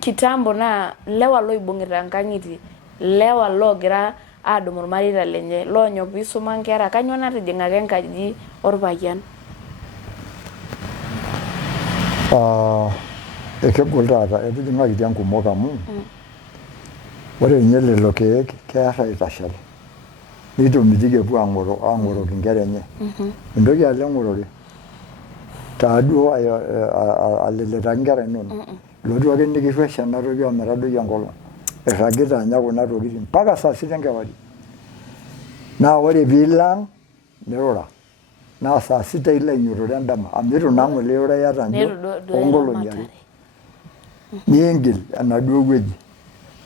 kitambo na lewa loibung'ita nkang'iti lewa logira adumu irmareita lenye loonyok piisuma nkera kanyoo natijing'aka enkaji orpayian. Ekegol taata etijing'akitia nkumok amu ore ninye lelo keek kear aitashal nitomitiki epuo ang'oroki nkera enye. Mintoki alo eng'orore taaduo alilitaki nkera inonok. Lotu ake nikirwesh ena toki ometadoi enkolong. Irragita anya kuna tokitin mpaka saa sita enkewarie. Naa ore piilang' nirura. Naa saa sita ilo ainyotore endama amu itu naa ng'ole irura iyata njo oonkolong'i are. Niingil enaduo wueji.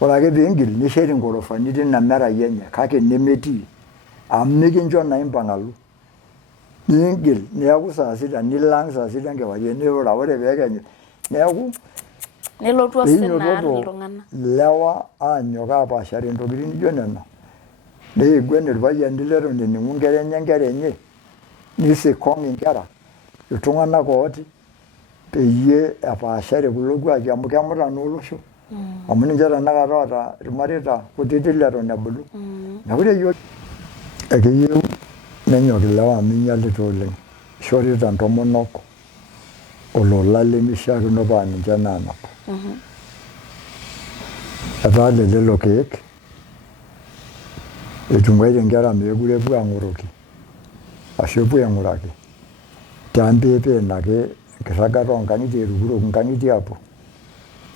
Ore ake piingil nishet inkorofani tina merai enye kake nemetii amu mikincho naa impang' alo. Niingil neeku saa sita nilang' saa sita enkewarie nirura ore peekenyu neeku nelotu osina iltung'anak. Lewa aanyok apaashare ntokitin nijo nena. Neigwen irpayiani leton ening'u nkera enye nisikong' inkera iltung'anak ooti peyie epaashare kulo kuaki amu kemuta naa olosho. Amu ninche tanakata oota irmareita kutitik leton ebulu. Neeku ore yiok ekeyieu nenyok ilewa amu inyalita oleng. Ishorita ntomonok olola lemishiakino paa ninche naanap. Etaa lelo keek etung'uaitie nkera meekure epuo ang'oroki ashu epuo aing'uraki tiambepeen ake enkirragata oonkang'itie etukuroki nkang'itie aapuo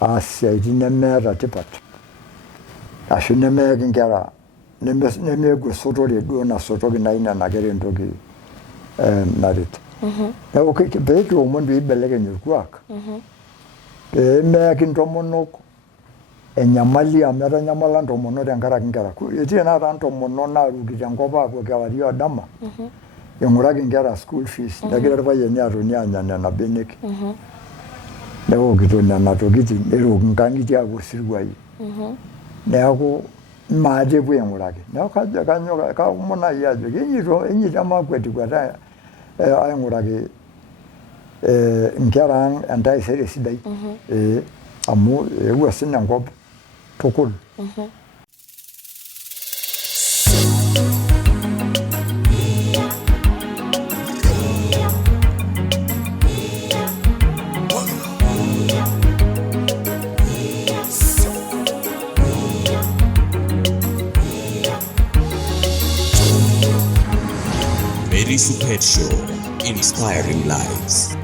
aas isiaitin nemeeta tipat ashu nemeyaki nkera nemeeku esotore duo nasotoki nai nena kera entoki naret. Neeku peekiomon piibelekeny orkuak peemeyaki ntomonok enyamali amu etanyamala ntomonok tenkaraki nkera. Etii tenakata ntomonok naarukito enkop aapuo kewarie odama ing'uraki nkera school fees negira irpayiani aatoni aanya nena benek. Neokito nena tokitin nerook nkang'itie aapuo siruai. Neeku maate epuo aing'uraki. Neeku kaomon nai ajoki enyito emakwetikwet aing'uraki nkera ang' entaisere sidai. Amu eewuo osina enkop tukul. Mary Supet Show, inspiring lives.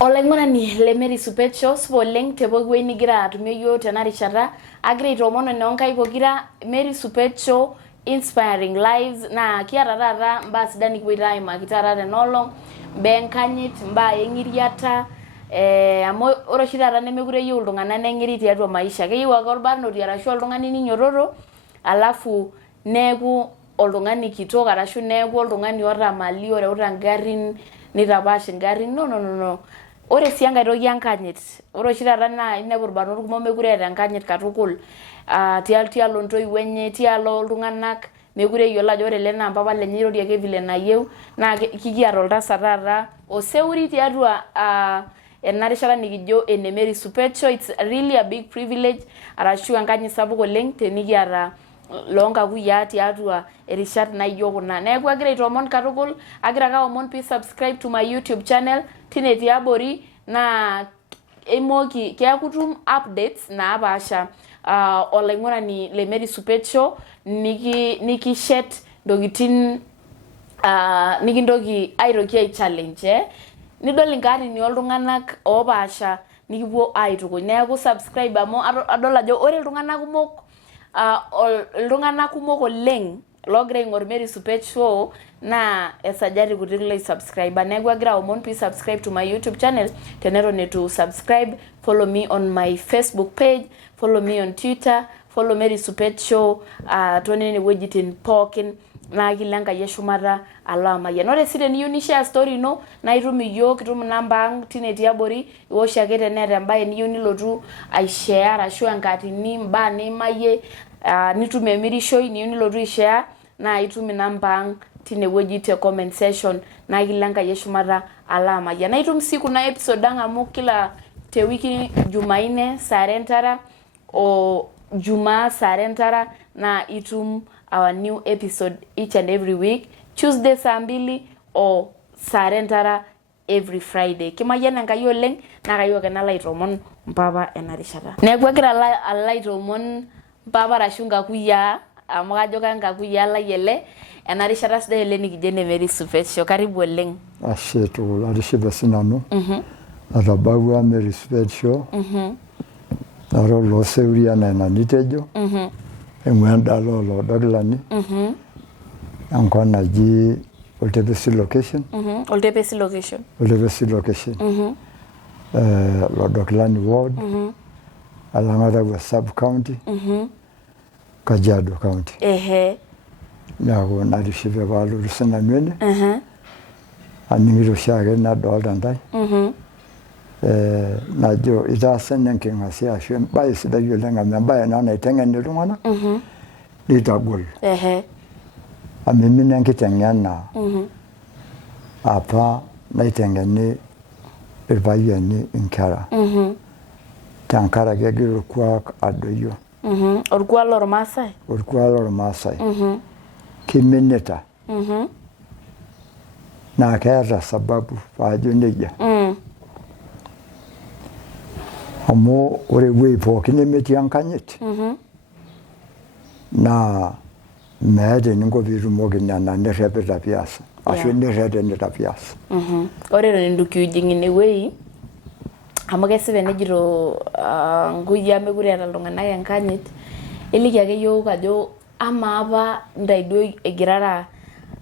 Olaing'urani le Mary Supet Show oleng te pooki wueji nigira atumie yiok tena rishata agira aitoomon noonkai pokira Mary Supet Show inspiring lives naa kiata taata mbaa sidan nikipoito aimaki taata tenaolong mbaa enkanyit mbaa eng'iriata amu ore oshi taata nemekure eyieu iltung'anak neng'iri tiatua maisha keyieu ake orbarnoti arashu oltung'ani ninyototo alafu neeku oltung'ani kitok arashu neeku oltung'ani oota mali oreuta ngarrin nitapaash ngarrin no. Ore sii enkae toki enkanyit ore oshi taata naa inepu irbarnot kumok mekure eeta enkanyit katukul tialo ntoiwuo enye tialo iltung'anak mekure eyiolo ajo ore ele naa mpapa lenye irorie ake vile nayieu naa kikiata oltasat taata oseuri tiatua ena rishata nikijo ene Mary Supet Show. It's really a big privilege arashu enkanyit sapuk oleng tenikiata loonkakuyia tiatua erishat naijo kuna. Neeku agira aitoomon katukul agira ake aomon pee subscribe to my YouTube channel tine tiabori naa emoki keeku tum updates naapaasha olaing'urani le Mary Supet Show nikishet ntokitin nikintoki aitoki ai-challenge nidol inkaatini oltung'anak oopaasha nikipuo aitukuj. Neeku subscribe amu adol ajo ore iltung'anak kumok oleng loogira aing'or Mary Supet Show naa esajati kutik loisubscribe. Neeku agira aomon pee subscribe to my YouTube channel teneton eitu subscribe. Follow me on my Facebook page, follow me on Twitter, follow Mary Supet Show toonene wuejitin pookin naa kilo Enkai eshumata alo amayian. Ore sii teniyieu nishare story ino naa itum iyiok itum namba ang' tine tiabori iwosh ake teneeta embaye niyieu nilotu aishare arashu enkatini mbaa niimayie nitum emirishoi niyieu nilotu aishare naa itum namba ang' tinewueji te comment section na kila Enkai eshumata alama ya naitum siku na episode amu kila te wiki Jumanne saa 2 entara o Jumaa saa 2 entara na itum our new episode each and every week Tuesday saa 2 o saa 2 entara every Friday. Kimayian Enkai oleng na kayieu ake nalo aitomon mpapa enarishata. Neeku agira alo aitomon mpapa arashu Nkakuyiaa amu kajo Nkakuyiaa lai ele enarishata sidai oleng nikijo ene Mary Supet Show. Karibu oleng. Ashe tukul atishipe sinanu. Atabawua Mary Supet Show. Naro loseuria na nitejo. Eng'uendalo lodogilani. Enkop naji Oltepesi location. Oltepesi location. Oltepesi location. Lodogilani ward. Alang'ata wa sub county. Kajiado county. Neeku natishipe paalotu sinanu ene. Aning'ito oshiake nadolta ntae. Najo itaasa enking'asia ashu embaye sidai oleng amu embaye naa naiteng'en iltung'anak nitagol. Amu imina enkiteng'ena apa naiteng'eni irpayiani inkera tenkaraki egira orkuak adoyio. Orkuak lormaasai? Orkuak lormaasai. Kiminita. Naa keeta sababu paajo nejia. Amu ore ewueji pookin nemetii enkanyit naa meeta eninko piitumoki nena nirrepita pias ashu nirretenita pias. Ore eton itu kijing inewueji amu kesipa enejito Nkuyiaa mekure eeta iltung'anak enkanyit eliki ake yiok ajo ama apa ntai duo egirara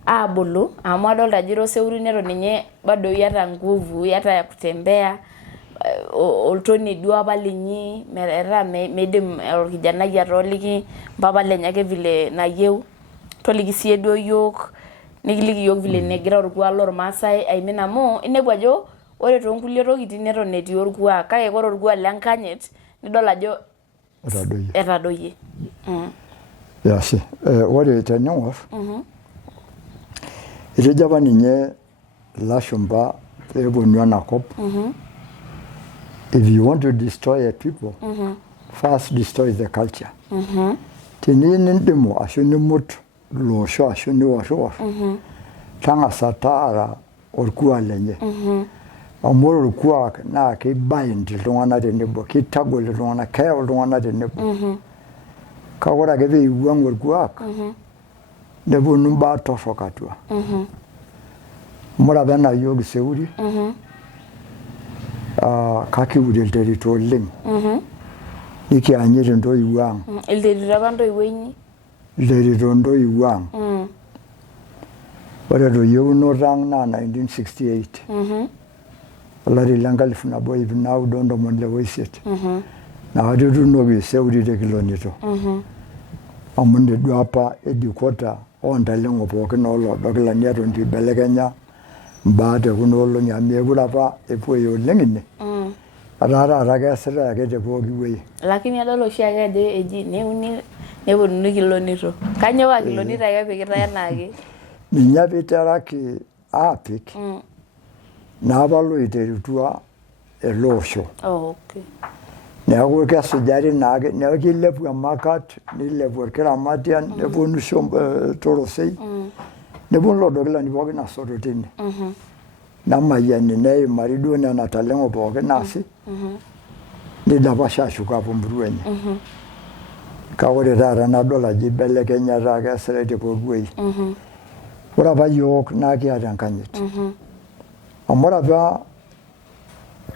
abulu amu adolta ajo ira oseuri neton ninye bado yata nguvu yata kutembea oltoni duo apa linyi meeta meidim orkijanai atoliki mpapa lenye ake vile nayieu toliki sie duo yiok nikiliki yiok vile negira orkuak lormaasai aimin amu inepu ajo ore toonkulie tokitin neton etii orkuak kake ore orkuak lenkanyit nidol ajo etadoyie. Yasi, ore tening'or etejo apa ninye ilashumba peeponu enakop if you want to destroy a people first destroy the culture. Teniyieu nindimu ashu nimut loosho ashu niworriwor tang'asa taara orkuak lenye. Amu ore orkuak naa keibind iltung'anak tenebo, kitagol iltung'anak, keyau iltung'anak tenebo. Kake ore ake peiwuang' orkuak neponu imbaa torrok atua. Amu ore apa enaa yiok kiseuri kakiure ilterito oleng. Nikianyit intoiwuo ang'. Ilterito apa ntoiwuo inyi? Ilterito ntoiwuo ang'. Ore toyieunoto ang' naa 1968. Olari le 1998. Nakata etuunoki Seuri te Kilonito. Amu ine duo apa headquarter oontaleng'o pookin oolodokilani eton itu ibelekenya mbaa tekuna olong'i amu mekure apa epuoi oleng ine. Etaa taata keesitai ake te pooki wueji. Lakini adol oshiake ajo eji neuni neponunui Kilonito. Kanyoo paa Kilonito ake epikitai enaake? Ninye apa iteraki aapik naapa loiterutua ele osho. Neeku kesujari naake, neeku kilepu emakat, nilepu orkiramatian, neponu torosei, neponu lodokilani pookin asoto tine. Nemayiani neimari duo nena taleng'o pookin naasi, nidapash ashuko apuo emurua enye. Kake ore taata nadol ajo ibelekenya etaa keesitai te pooki wueji. Ore apa yiok naa kiata enkanyit. Amu ore apa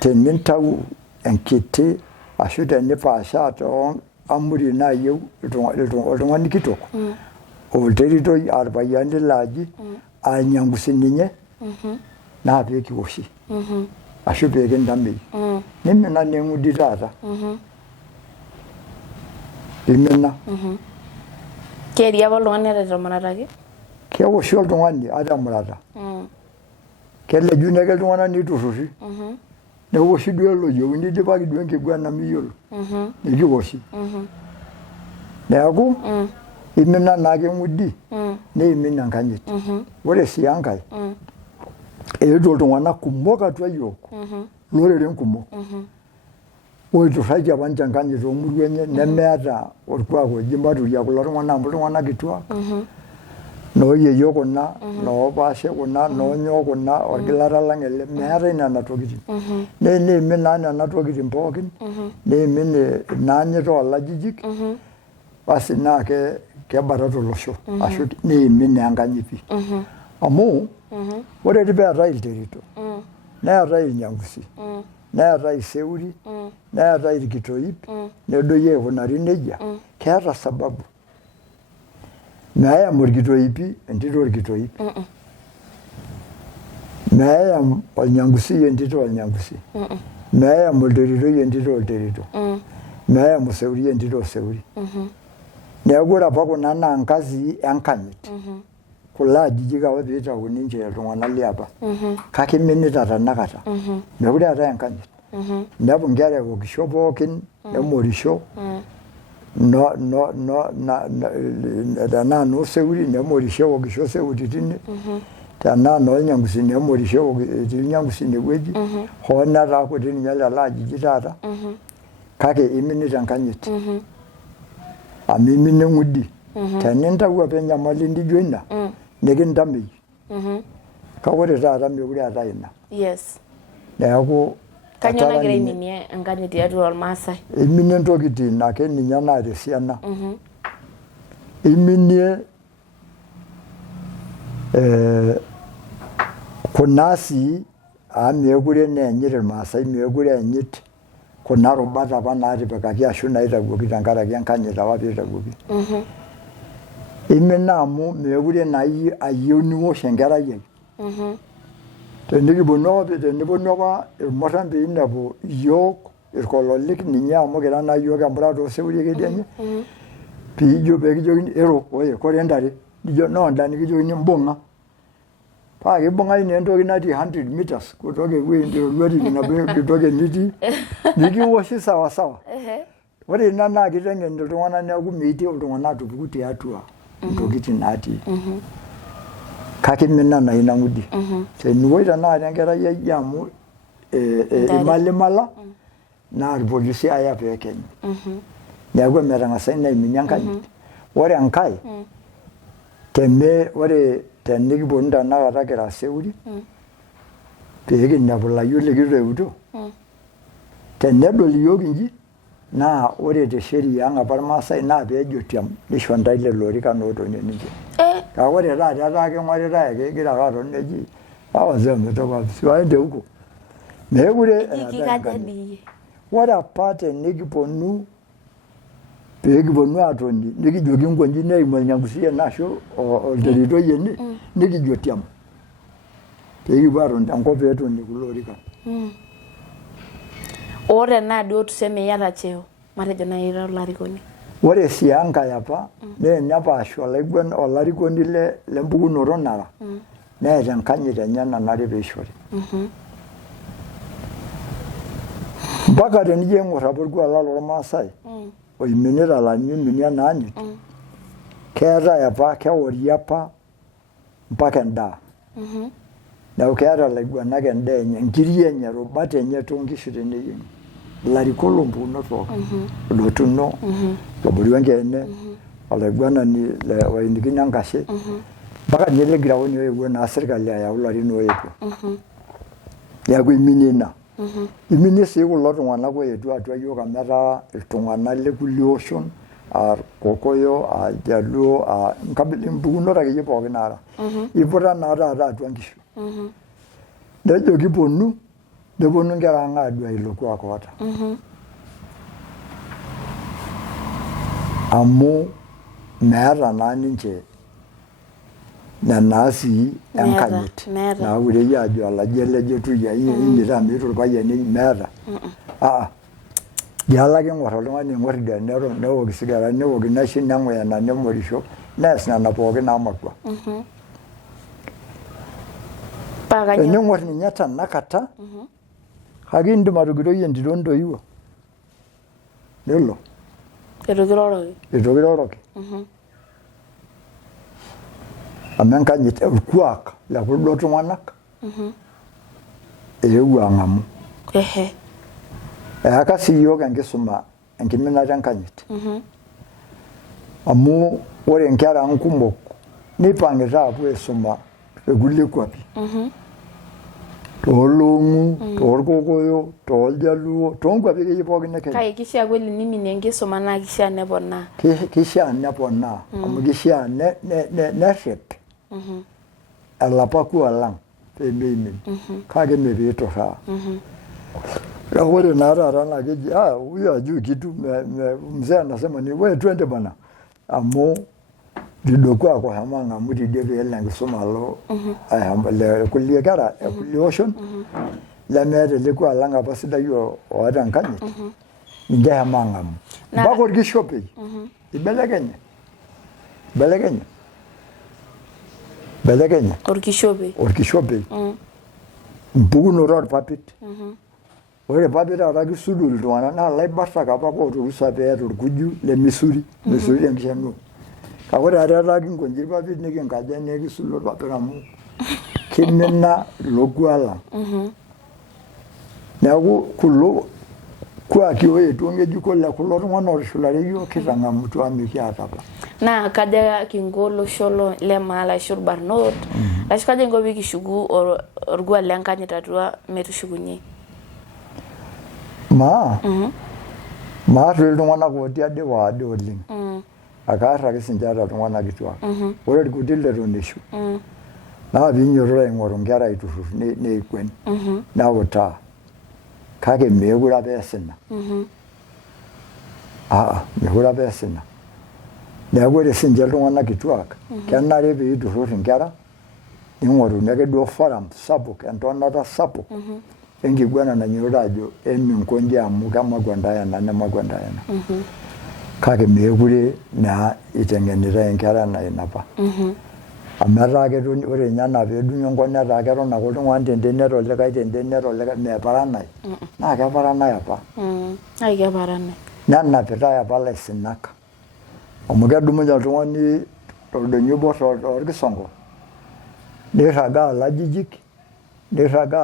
tenintau enkiti ashu tenipaashaa toamuri naayieu oltung'ani kitok olteritoi arpayiani laaji aanyangusi ninye naa peekiwoshi ashu peekintamei. Nimina naa eng'udi taata. Imina. Keeri apa oltung'ani etatomonataki? Kewoshi oltung'ani ata emurata. Kelejuni ake iltung'anak niturruri. Newoshi duo oloyieuni idipaki duo enkiguana miyiolo. Nikiwoshi. Neeku imina naake ng'udi neimin enkanyit. Ore sii enkae eetuo iltung'anak kumok atua yiok loreren kumok oiturraitie apa ninche enkanyit toomurua enye nemeeta orkuak oji maturia kulo tung'anak amu iltung'anak kituak nooyieyio kuna noopaashe kuna noonyoo kuna orgilata lang ele meetai nena tokitin neimin naa nena tokitin pookin neimin inaanyit oolajijik basi naa kebata tolosho ashu neimin naa enkanyit pii amu ore dii peetai ilterito neetai ilnyangusi neetai iseuri neetai irkitoip nedoyio aikunari nejia keeta sababu meeyam orkitoipi entito orkitoip meeyam olnyangusi entito olnyangusi meeyam olteritoi entito olterito meeyam oseuri entito oseuri neeku ore apa kuna naa nkazii enkanyit kulo ajijik apa piitau ninche iltung'anak liapa kake iminita tenakata mekure eetai enkanyit inepu nkera ewokisho pookin nemorisho tenaa nooseuri nemorisho ewokisho seuri tine tenaa noolnyangusi nemorisho etii ilnyangusi inewueji hoo netaa kuti ninye lelo ajijik taata kake iminita enkanyit amu imina eng'udi tenintau apa enyamali nijo ina nikintamei kake ore taata mekure eetai ina neeku Kanyoo nagira aiminie enkanyit tiatua irmaasai? Iminie ntokitin ake ninye naata esiana. Iminie kuna sii amu mekure naa eanyit irmaasai mekure eanyit kuna rubat apa naatipikaki ashu naitawuoki tenkaraki enkanyit apa piitawuoki. Imina amu mekure naa ayieu niwosh enkerai ai. Teniponu apa irmurran piinepu iyiok irkololik ninye amu kira naa yiok empura tooseuri ekedienye peekijokini ero oye kore ntare nijo noonda nikijokini mbung'a paa kibung'ai naa entoki natii 100 meters kutoka ewueji nabo kutoka enitii nikiwoshi sawa sawa. Ore ina naa kiteng'en iltung'anak neeku meitii iltung'anak atupuku tiatua ntokitin natii. Kake imina naa ina ng'udi. Teniwoi tenakata enkerai ai amu imalimala naa irpolisi aaya peekenyu. Neeku emetang'asa ina aiminie enkanyit. Ore enkae ore tenikiponu tenakata kira seuri peekinepu ilayiok likitoiutuo tenedol iyiok inji naa ore te sheria ang' apa irmaasai naa peejo tiam nisho ntae lelo orikan ootonie ninche. Kake ore taata etaa king'oritai ake egira ake aton neji hawa wazee wametoka wapi waende huko. Mekure eetai enkanyit. Ore apa peekiponu aatoni nikijoki nkonji neimu olnyangusi ene ashu olteritoi ene nikijo tiam peekipuo aton tenkop peetonie kulo orikan. Ore naa duo tuseme iyata cheo matejo naaji ira olarikoni. Ore sii enkae apa naa enepaasha olarikoni lempukunoto nara neeta enkanyit enye nanare peishori. Mpaka tenijo aing'orr apa orkuak lang lormaasai oiminita laanyu iminie ena anyit keetai apa kewori apa mpaka endaa. Neeku keeta ilaiguanak endaa enye nkiri enye rubat enye toonkishu teneyieng'i. Ilarikok loompukunot pookin. Olotuno, lobori wenkeene, olaiguanani oenikino enkashe mpaka ninye le giraoni oewuo naa sirkali ayau ilarin ooetuo. Neeku iminie ina. Iminie sii kulo tung'anak oetuo atua yiok amu etaa iltung'anak le kulie oshon aa Kokoyo, aa Jaluo, aa impukunot akeyie pookin naara. Iputa naa taata atua nkishu. Nejo kiponu neponu nkera ang' aaduaya ilo kuak oota. Amu meeta naa ninche nena sii enkanyit. Naure ajo olaji ele jetuya ini taa meetu irpayiani meeta. Dialo ake ing'orr oltung'ani aing'orr idia newok isigarani newok inaishi neng'uyana nemorisho nees nena pookin naamakwa. Ening'orr ninye tenakata kake indim atokitoi entito ntoiwuo nelo. Eitu kiroroki. Eitu kiroroki. amu enkanyit orkuak le kuldo tung'anak eewuo ang'amu. Eaka sii yiok enkisuma enkiminata enkanyit. Amu ore nkera ang' kumok nipang'ita aapuo aisuma tekulie kwapi. Toolong'u, toorkokoyo, tooljaluo, toonkwapi akeyie pookin e Kenya. Kake kishaa kweli niminie enkisuma naa kishaa neponaa. Kishaa neponaa amu kishaa nerrep elapa kuak lang' peemeimin. Kake mee piiturraa. Ore naa taata naa keji huyu hajui kitu, mzee anasema ni wewe twende bana. Amu lido kuak oshomo ang'amu tidie peelo enkisuma alo kulie kera ekulie oshon lemeeta ele kuak lang' apa sidai oota enkanyit, ninche eshomo ang'amu. Mpaka orkishopei ibelekenye. Orkishopei. Mpukunoto orpapit. Ore irpapit taata kisudul iltung'anak naa ilaibarsak apa ooturusa peeta orkuju lemisuri, misuri enkishanuo. Kake ore taata etaa kinkonji irpapit nikinkaja nekisulu irpapit amu kimina ilo kuak lang'. Neeku kulo kuaki oetuo ng'ejuko le kulo tung'anak otushulare yiok kitang'amutua mikiata apa. Naa kaja kingo olosho le maa ashu irbarnot ashu kaja kingo pikishuku orkuak lenkanyit atua metushukunye. Maa toi iltung'anak otii ade waade oleng'. Akaarr ake sinche ata iltung'anak kituak. Ore irkutik leton ishu. Naa piinyototo aing'oru nkera aiturrur neikwen neutaa. Kake meekure apa ees ina. Meekure apa ees ina. Neeku ore sinche iltung'anak kituak kenare piiturrur inkera ning'oruni ake duo forum sapuk, entonata sapuk enkiguana nanyototo ajo eminkonji amu kemakwa ntae ena nemakwa ntae ena. Kake meekure naa iteng'enitai inkera enaa inapa. Amu etaa ketoni ore ninye enaa peedung'i enkop netaa keton ake oltung'ani tende neeta olikae tende neeta olikae meeparanai. Naa keparanai apa. Nenapitai apa ilaisinak. Amu kedumunye oltung'ani toldonyo obo torkisongo nirragaa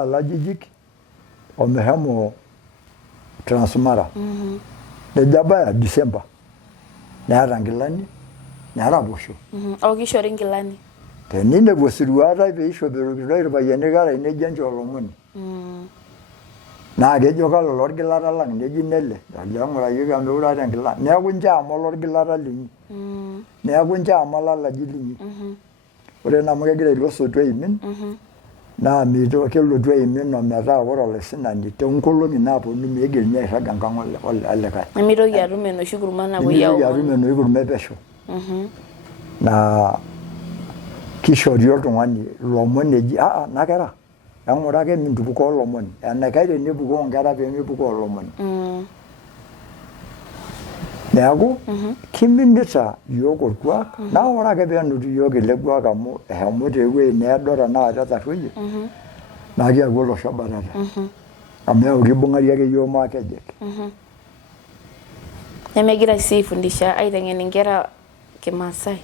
ilajijik omeshomo Transmara. Nejo abaya December neeta nkilani neraposho. Kishori nkilani. Teninepu osirua peishopitoi irpayiani karaai neji enchoo olomoni. Naa kejo kalo lorgilata lang' neji nele ng'urayieki amu meekure aata enkila. Neeku nchoo amu olorgilata linyi. Neeku nchoo amu olalaji linyi. Ore naa amu kegira ilo sotua aimin naa kelotu aimin ometaa ore olaisinani toonkolong'i naaponu miigil ninye airrag enkang' olikae. Nemitoki atum enoshi kurma napuoi aomon. Nemitoki atum enoshi kurma epesho. Naa kishori oltung'ani ilomon eji nakera eng'ura ake mintupukoo ilomon. Enaikash tenepukoo nkera peemepukoo ilomon. Neeku kiminita yiok orkuak naa ore ake peenutu yiok ele kuak amu eshomo ewuei needo tanakata etarruoyie naa kiaku olosho batata. Amu eeku kibung'ari ake yiok maakejek. Nemegira sii aifundisha aiteng'en inkera Kimaasai.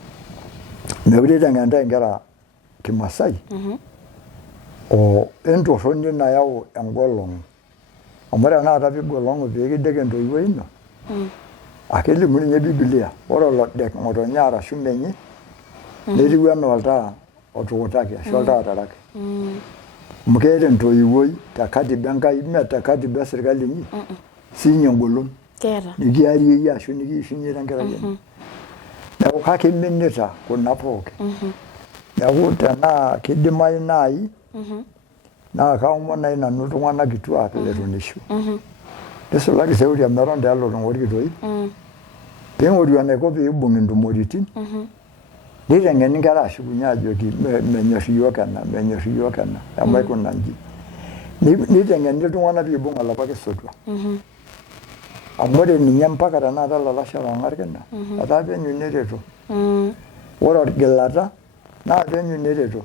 Meekure iteng'enitai inkera Kimaasai. Entorroni nayau engolong'. Amu ore tanakata piigolong'u peekidek entoiwuoi ino akelimu ninye Biblia. Ore olodek ng'otonye arashu menye netiu enaa oltaa otukutaki ashu oltaa otaraki. Amu keeta entoiwuoi te katiba Enkai mee te katiba esirkali inyi siinye engolon. Nikiarie iyie ashu nikiishunye enkerai enye. Neeku kake iminita kuna pookin. Neeku tenaa kidimayu naaji naa kaomon naaji nanu iltung'anak kituak leton ishu. Nisulaki seuri ometon tialo orkitoi. Piing'oru enaiko piibung' intumoritin. Niteng'eni nkera ashukunye ajoki menyorr yiok ena emaikuna nji. Niteng'eni iltung'anak piibung' olapa kisotua. Amu ore ninye mpaka tanakata ilalashera oong'arkina etaa penyo nereto. Ore orgilata naa penyo nereto.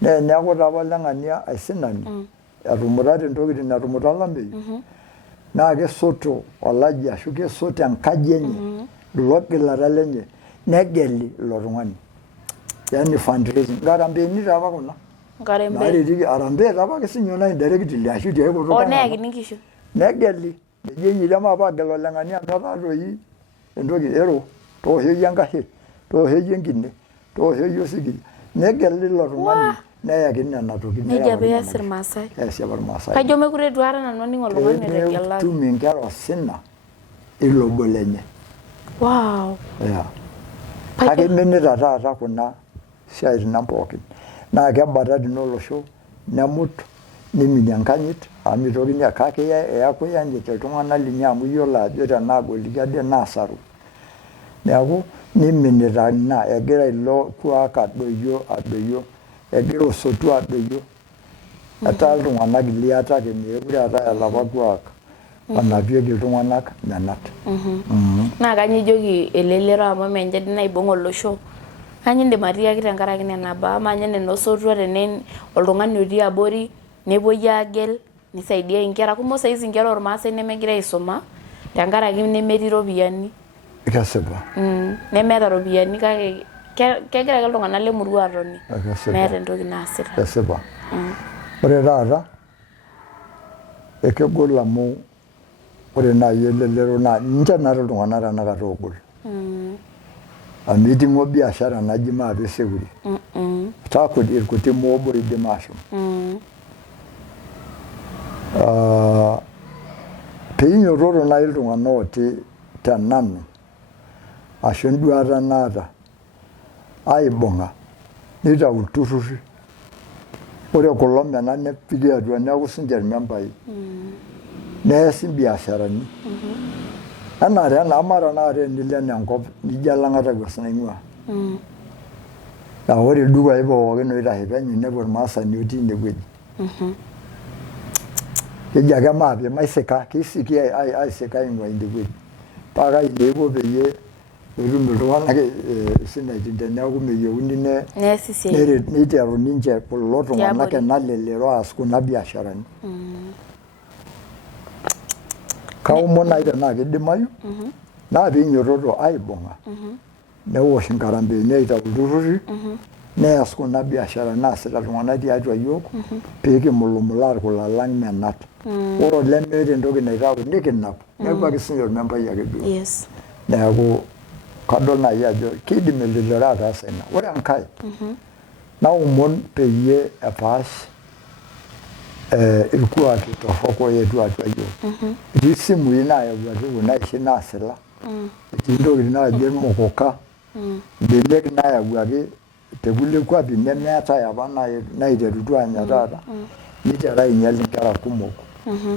Naa eneeku taa apa oleng'ania aisinani etumutate ntokitin etumuta olameyu naa kesoto olaji ashu kesoto enkaji enye ilo gilata lenye negeli ilo tung'ani. yani fundraising ngarambeni tapa kuna Nkarembe. naretiki arambe tapa ke sinyo na directly ashu tie kutoka Oneyakini nkishu. negeli nejenyi lema apa agelo leng'ani atata toi entoki ero tooshoki enkashe tooshoki enkine tooshoki osigiri negeli ilo tung'ani neyakini nena tokitin Nejia peas irmaasai. ees apa irmaasai Kajo mekure duara nanu aning oltung'ani etegelaki. peetum inkera osina ilo obo lenye Wow. ya kake imenita taata kuna siaitin ang pookin naa kebata dino olosho nemut niminie enkanyit amu mitokini kake eaku iyanyit iltung'anak linyi amu iyiolo ajo tenaagoliki ade naasaru neeku niminita ina egira ilo kuak adoyio egira osotua adoyio etaa iltung'anak liata ake meekure eetae olapa kuak onapieki iltung'anak menat. Naa kanyio ijoki elelero amu menche dii naibung olosho. Kanyio indim atiaki tenkaraki nena baa amaa ninye nena osotua tenen oltung'ani otii abori nepuoi aagel nisaidia inkera kumok saizi inkera ormaasai nemegira aisuma tenkaraki nemetii iropiyiani. Kesipa. Nemeeta iropiyiani kake kegira ake iltung'anak lemurua atoni meeta entoki naasita. Kesipa. Ore taata ekegol amu ore naaji elelero naa ninche naata iltung'anak tenakata oogol. Amu iting'o biashara naji maape sekuri. Taakudi irkuti moobore idim aashom. Peinyototo naaji iltung'anak otii tenanu ashu enduata naata aibung'a nitau ilturrurri. Ore kulo menat nepiki atua neeku sinche irmembai. Neesi imbiasharani. Enaa taa amaa tenakata enilo enkop nijo elang'ata gwes naing'ua. Naa ore ildukai pookin oitashe penyo inepu irmaasani otii inewueji. Keji ake maape maisika keisiki aisika aing'ua inewueji. Paa kai dii epuo peyie etum iltung'anak sinaitin teneeku meyieuni neiteru ninche kulo tung'anak ena lelero aas kuna biasharani. Kaomon naaji tenaa kidimayu naa piinyototo aibung'a newosh inkarambeeni aitau ilturrurri neas kuna biasharani naasita iltung'anak tiatua yiok peekimulumulaa irkulalang' menat. Ore olemeeta entoki naitau nikinap neeku ake sinye ormembai ake duo. Neeku kadol naaji ajo kiidim elelero ataasa ina. Ore enkae naomon peyie epaash irkuaki torrok oetuo atua yiok. Etii isimui naayawuaki kuna oshi naasila. Etii intokitin naaji irmukuka. Mbenek naayawuaki tekulie kuapi nemeetae apa naiterutua aanya taata. Niteru ainyal inkera kumok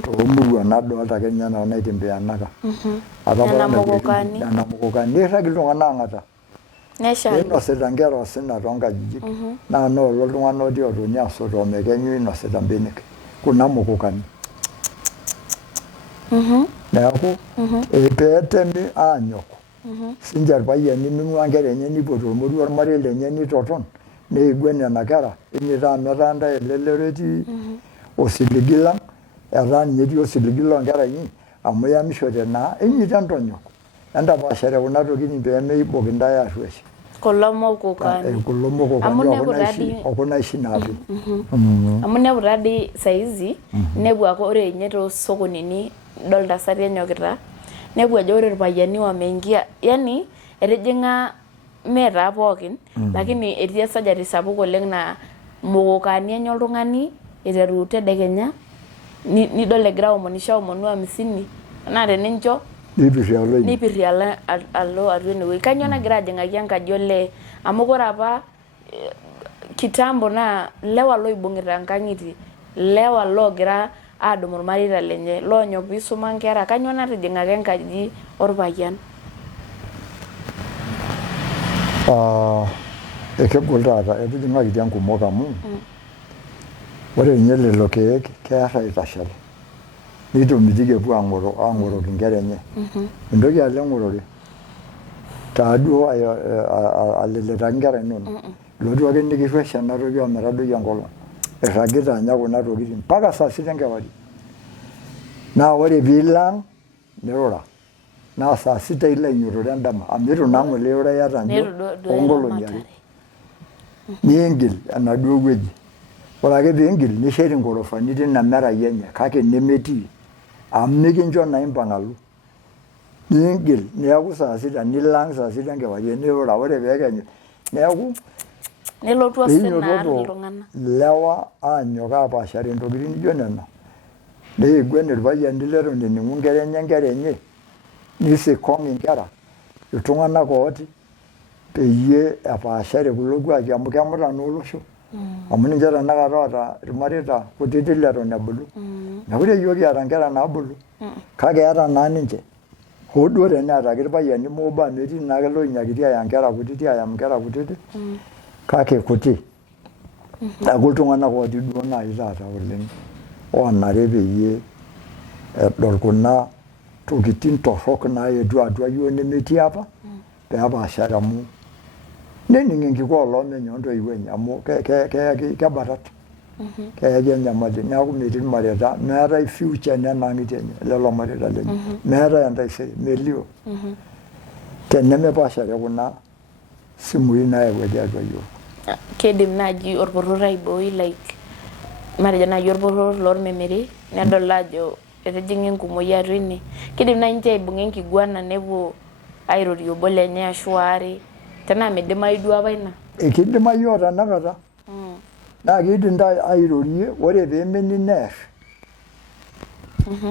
toomuruan nadolta ake ninye nanu naitembeanaka. Nena mukukani. Nirrag iltung'anak aang'ata. Ninosita inkera osina toonkajijik. Naa noolo iltung'anak otii otoni aasot omekenyu inosita mbenek. Kuna mukukani. Neeku peetemi aanyok. Sinche irpayiani ming'ua inkera enye nipotu ormoruo ormarei lenye nitoton neigwen nena kera enyitaa metaa ntae elelero etii osiligi lang etaa ninye etii osiligi loonkera inyi amu iyamishote naa enyita entonyok entapaashare kuna tokitin peemeibok intae arruesh. Kulo mukukani. Kulo mukukani okuna oshi naapi. Amu inepu taadii saizi inepu ake ore ninye toosokonini idol intasati enyokita inepu ajo ore irpayiani wameingia yani etijing'a mee taa pookin lakini etii esajati sapuk oleng naa mukukani enya oltung'ani iteru tedekenya nidol egira aomonisho aomonu 50 naa tenincho nipirri alo atua enewueji. Kanyoo nagira ajing'aki enkaji olee amu ore apa kitambo naa lewa loibung'ita nkang'itie, lewa loogira aadumu irmareita lenye loonyok piisuma nkera. Kanyoo natijing'aka enkaji orpayian? Ekegol taata etijing'akitia nkumok amu ore ninye lelo keek kearr aitashal nitomitiki epuo aang'oroki inkera enye. Mintoki alo eng'orore taaduo alelitaki inkera inonok. Ilotu ake nikirruesh ena toki ometadoi enkolong. Irragita anya kuna tokitin mpaka saa 6 enkewarie. Naa ore piilo ang' nirura naa saa 6 ilo ainyotore endama amu itu naa ng'ole irura iyata oonkolong'i are. niingil enaduo wueji. Ore ake piingil nishet inkorofani tina merai enye kake nemetii amu mikincho naa impang' alo. Niingil neeku saa sita nilang' saa sita enkewarie nirura ore peekenyu neeku nelotu osina iltung'anak. Lewa aanyok apaashare intokitin nijo nena. Neigwen irpayiani leton ening'u nkera enye nisikong' inkera iltung'anak ooti peyie epaashare kulo kuaki amu kemuta naa olosho. Amu ninche tanakata oota irmareita kutitik leton ebulu. Neeku ore yiok kiata nkera naabulu kake eeta naa ninche. Hoo duo teneeta ake irpayiani mooba metii naake loinyakiti aaya nkera kutitik ayam nkera kutitik kake kuti. Neeku iltung'anak ooti duo naaji taata oleng oonare peyie edol kuna tokitin torrok naetuo atua yiok nemetii apa peepaashare amu nening' enkikoo oloomenye ontoiwuo enye amu kebatat. Keyaki enyamali neeku metii irmareita meetai future nena ang'itie enye lelo mareita lenye. Meetai entaisere melio. Tenemepaashare kuna simui naayauaki atua yiok. Kidim naaji orporor aibooi like matejo naaji orporor lormemeri nedol ajo etijing'a enkumoi atua ine. Kidim naaji ninche aibung'a enkiguana nepuo airorie obo lenye ashu waare tenaa midimayu duo apa ina. Kidimayu tenakata. Naa kiidim taa airorie ore peemeni neer.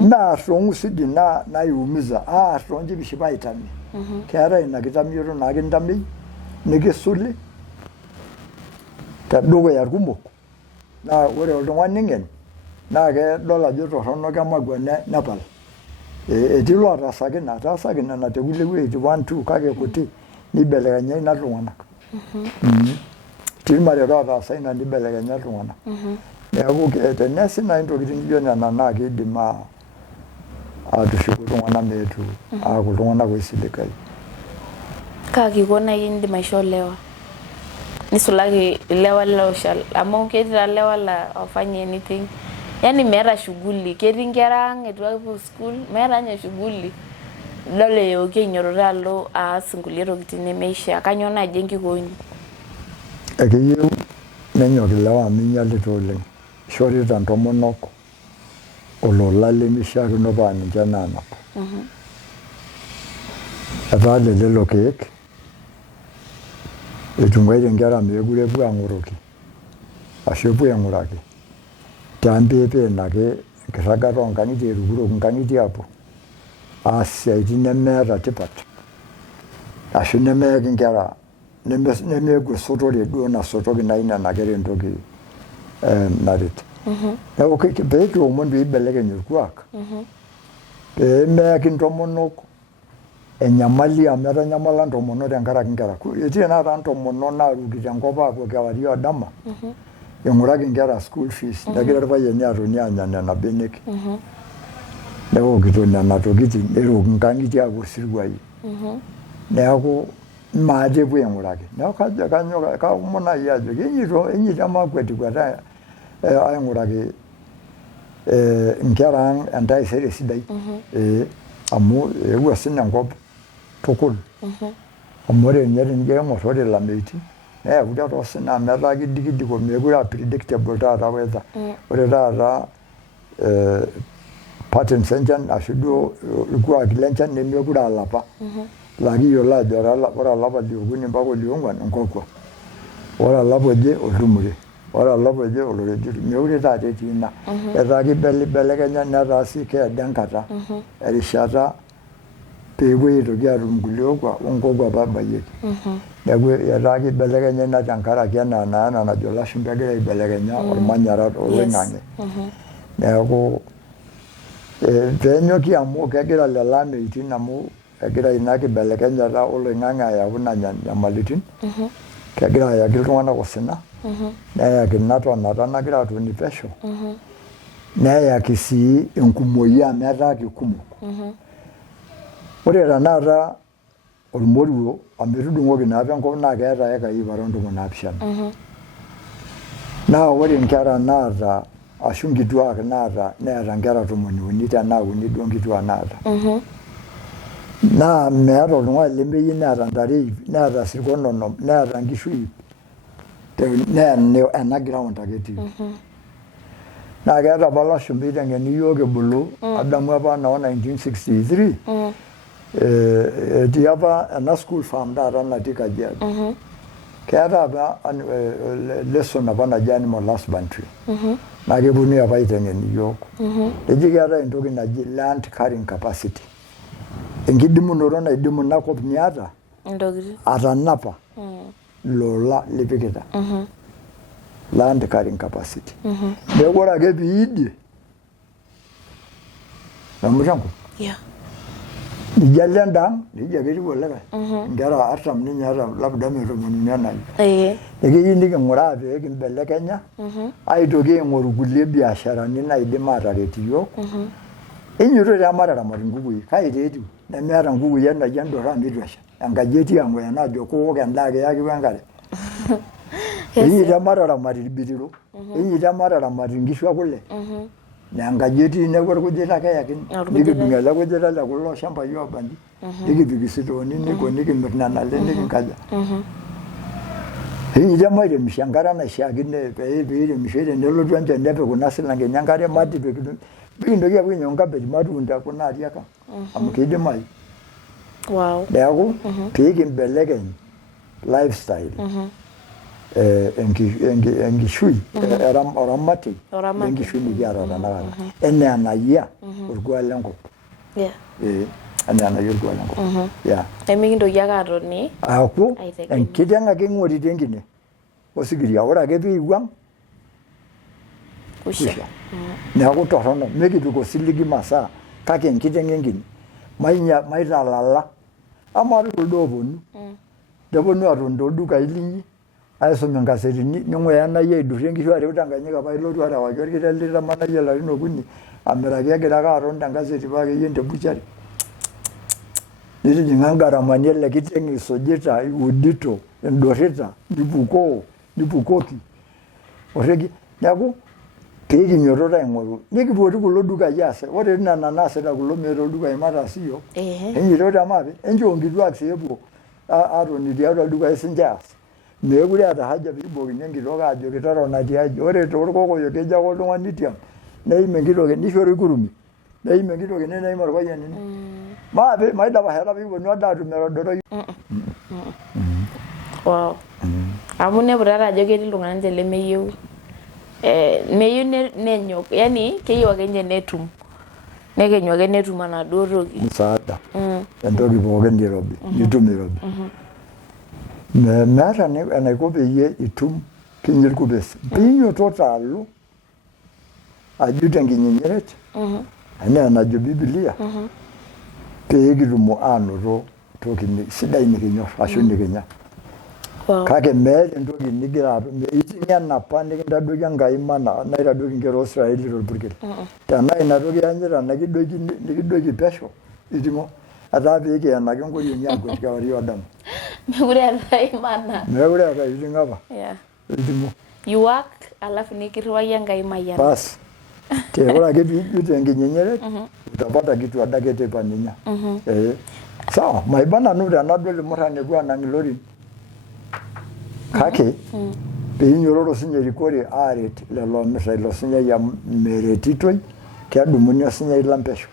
Naar toong'usidi naiumiza aar toonchipishipi aitame. Keetai ina kitamioto naa kintamei nikisuli tedukuya irkumok. Naa ore oltung'ani ng'en naa kedol ajo torrono kemagua nepal. Etii lootaasaki ina, ataasaki nena tekulie wueitin 1-2 kake kuti nibelekenya ina iltung'anak. Etii irmareita otaasa ina nibelekenya iltung'anak. Neeku teneesi naaji intokitin nijo nena naa kiidim aatushuku iltung'anak meetu aaku iltung'anak oisiligayu. Kaa kiko naaji indim aishoo lewa? Nisulaki ilewa leloshal amu ketii taa lewa laa ofanya anything. Yaani meeta shughuli. Ketii nkera ang' etu epuo school meeta ninye shughuli. Idol eyoki ainyototo alo aas inkulie tokitin nemeishaa. Kanyoo naaji enkikoo ino? Ekeyieu nenyok ilewa amu inyalita oleng. Ishorita intomonok olola lemishiakino paa ninche naanap. Etaa lelo keek etung'uaitie nkera meekure epuo aang'oroki ashu epuo aing'uraki. Tiampeepeen ake enkirragata oonkang'itie etukuroki nkang'itie aapuo aas isiaitin nemeeta tipat ashu nemeyaki nkera nemeeku esotore duo nasotoki naaji nena kera entoki naret. Neeku peekiomon peeibelekeny orkuak peemeyaki intomonok enyamali amu etanyamala intomonok tenkaraki nkera. Etii tenakata intomonok naarukito enkop aapuo kewarie odama ing'uraki nkera school fees negira irpayiani aatoni aanya nena benek. Neokito nena tokitin nerook nkang'itie aapuo isiruai. Neeku maate epuo aing'uraki. Neeku kajo kaomon naaji ajo kinyito emakwetikwet aing'uraki nkera ang' entaisere sidai. Amu eewuo osina enkop tukul. Amu ore ninye tenijo aing'orr ore ilameitin neyautua taa osina amu etaa kidikidiko meekure aa predictable taata weather. Ore taata patterns enchan ashu duo irkuaki lenchan nemeekure aa ilapa. Laa kiyiolo ajo ore olapa liokuni mpaka oliong'wan enkokua. Ore olapa oje oltumure. Ore olapa oje olorejisto. Meekure taata etii ina. Etaa kibelekenya netaa sii keedo enkata erishata peepuoi aitoki aatum nkulie okua onkokua apa ebayieki. Neeku etaa kibelekenya ina tenkaraki enaa najo ilashumba egira aibelekenya ormanyara oloing'ang'e. Neeku peenyoki amu kegira lelo ameitin amu egira ina kibelekenyata oloing'ang'e ayau ina nyamalitin. Kegira ayaki iltung'anak osina. Neyaki ina tonata nagira atoni pesho. Neyaki sii enkumoi amu etaa kikumok. Ore tenakata ormoruo amu etudung'oki naapa enkop naa keeta ekai 170. Naa ore nkera naata ashu nkituak naata neeta nkera 30 tenaa uni duo nkituak naata. Naa meeta oltung'ani lemeyieu neeta ntare 100, neeta sirkon 100, neeta nkishu 100. nee ena ground ake etii. Naa keeta apa lashumba iteng'eni iyiok ebulu, adamu apa noo 1963, etii apa ena school farm taata natii Kajiado. Keeta apa lesson apa naji animal husbandry. Naa keponunui apa aiteng'en iyiok. Eji keeta entoki naji land carrying capacity. Enkidimunoto naidimu ina kop niata atanapa lola lipikita. Land carrying capacity. Neeku ore ake piidie emutango. Nijia alo endaang, nijia ake etiu olikae. Nkera 40 ninye eeta labda 180 enaa. Ekeyieu niking'uraa pee kimbelekenya aitoki aing'oru kulie biasharani naidim aataret iyiok. Inyitoto ama ataramat inkukui, kai taa etiu nemeeta nkukui endaiki endorra mitu esha. Enkaji etii ang'uya naajo kuwok endaa kiyaki wenkare. Inyito ama ataramat irbitiro, inyito ama ataramat inkishu ekule. Naa enkaji etii neeku orkujita ake eyakini. Nikidung ele kujita le kulo shambai oobanji. Nikipik isitooni nikimirr nena ale nikinkaja. Inyito ama airemisho enkata naishiakino peiremishoi tenelotu enchan nepik kuna silankeni enkare matipik. Pikintoki apuo ainyang'u cabbage matunda kuna ariak amu keidimayu. Neeku piikimbelekeny lifestyle enkishui oramatie lenkishui nikiata tanakata enaa enayia orkuak lenkop. Enaa enayia orkuak lenkop. Nemikintoki ake atoni. Aaku enkiteng ake ing'orita enkine osikiria. Ore ake piiwuang' kusha. Neeku torrono mekipik osiligi masaa kake enkiteng enkine. Maitalala. Amaa kuldo ooponu. Neponu atoni toldukai linyi aisum inkasetini ning'uya enayie aidurrie nkishu areu Tanganyika paa ilotu arewaki orkiteng litamanayie ilarin okuni amiraki egira ake aton tenkaseti paa keyieng te butchery. Nitijing'a ngaramani ele kiteng isujita, iudito, indorrita, nipukoki. Orreki. Neeku piikinyototo aing'oru. Nikipoti kulo dukai aas. Ore nena naasita kulo meeta oldukai mataas iyiok. Enyitoto amaapi. Enchoo nkituak sii epuo atoni tiatua ildukai sinche aas. Meekure eeta haja piibokini enkitok aajoki totona tiaji. Ore toorkokoyo kejo ake oltung'ani tiang' neim enkitok nishori kurumi. Neim enkitok ene neim orpayian ene. Maape maidapashata piiponu ade aatum etodoroi. Amu inepu taata ajo ketii iltung'anak ninche lemeyieu. Meyieu nenyok, yani keyieu ake ninche netum. Nekenyu ake netum enaduo toki. Musaada. Entoki pookin nirobi, nitum irobi. Meeta enaiko peyie itum kinyi irkupesi. Piinyototo alo ajut enkinyinyret enaa enajo Biblia pee kitumo aanoto toki sidai nikinyorr ashu nikinya. Kake meeta entoki nigira atum. Iting'e enapa nikintadoiki Enkai mana naitadoiki nkera Israeli torpurkel. Tenaa ina toki iyanyita nikidoiki pesho iting'o. Etaa piikienaki nkoriong'i aakwet kewarie odama. Mekure eetai mana. Mekure eetai iting'o apa. Iting'o. You work alafu nikirriwaki Enkai mayiana. Bas. Ore ake piijut enkinyinyret utapata kitu adake teipa ninya. Sawa, maiba nanu tenadol imurran epuo anang' ilorin. Kake piinyororo sinye erikore aaret lelo omirta ilo sunyai amu meretitoi kedumuni osunyai lempesho.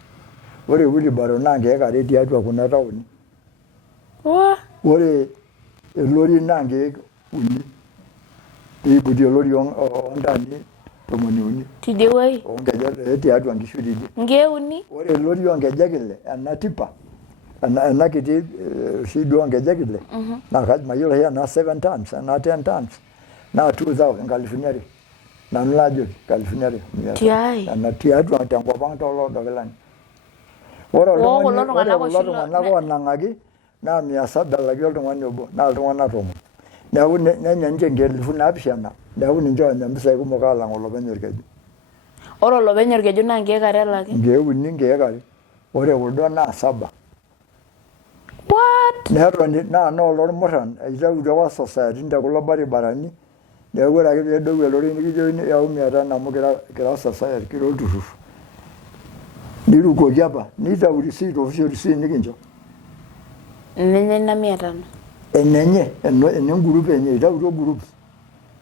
Ore wheelbarrow naa nkeek are tiatua kuna taoni. Ore elori naa nkeek 3. Piiputie olori oontani 13. Tidie wei? Oonkejek tiatua nkishu tidie. Nkeek 3? Ore elori oonkejek 6 ena tipa ena kiti oshi duo nkejek 6 naa mayiolo enaa 7 tons enaa 10 tons naa 2,000 nkalifuni 2. Nanu laajoki nkalifuni 2. Tiai. Tiatua tenkop ang' tooloodokilani. Ore kulo tung'anak oonang'aki naa 700 elaki oltung'ani obo naa iltung'anak 10. Neeku nenya ninche 7,000 neeku ninche oonya mpisai kumok aalang' olopeny orkeju. Ore olopeny orkeju naa nkeek 2 elaki? Nkeek 3 nkeek 2. Ore kuldo naa 7. What? Netoni naa olormurran eitautuo apa society te kulo baribarani. Neeku ore ake peedou elori nikijokini yau 100 amu kira society kira olturrurr. Nirukoki apa nitau receipt official receipt nikincho. Enenye ina 500? Enenye, ene group enye, itautuo groups.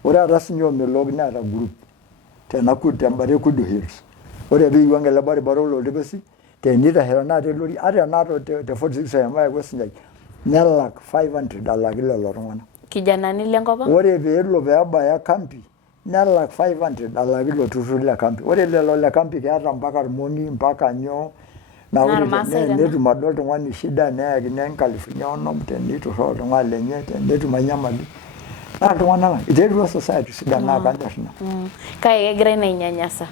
ore ata sinye Omelok neeta group tembare Kudu Hills. Ore piiwuang ele baribara ololtepesi tenitashera naa telori ata enaato te 46 mayau sinyai nelak 500 alaki lelo tung'anak. Kijanani lenkop ang? Ore peelo peebaya kampi nelak 500 alaki ilo turrur le kampi. Ore lelo le kampi keeta mpaka irmoni mpaka nyoo na ore netum ade oltung'ani shida neyakini enkalifuni onom teniturraa oltung'ani lenye tenetum enyamali. Naa iltung'anak iterua society sidan naa kanyorr ina. Kake kegirai naa ainyanyasa.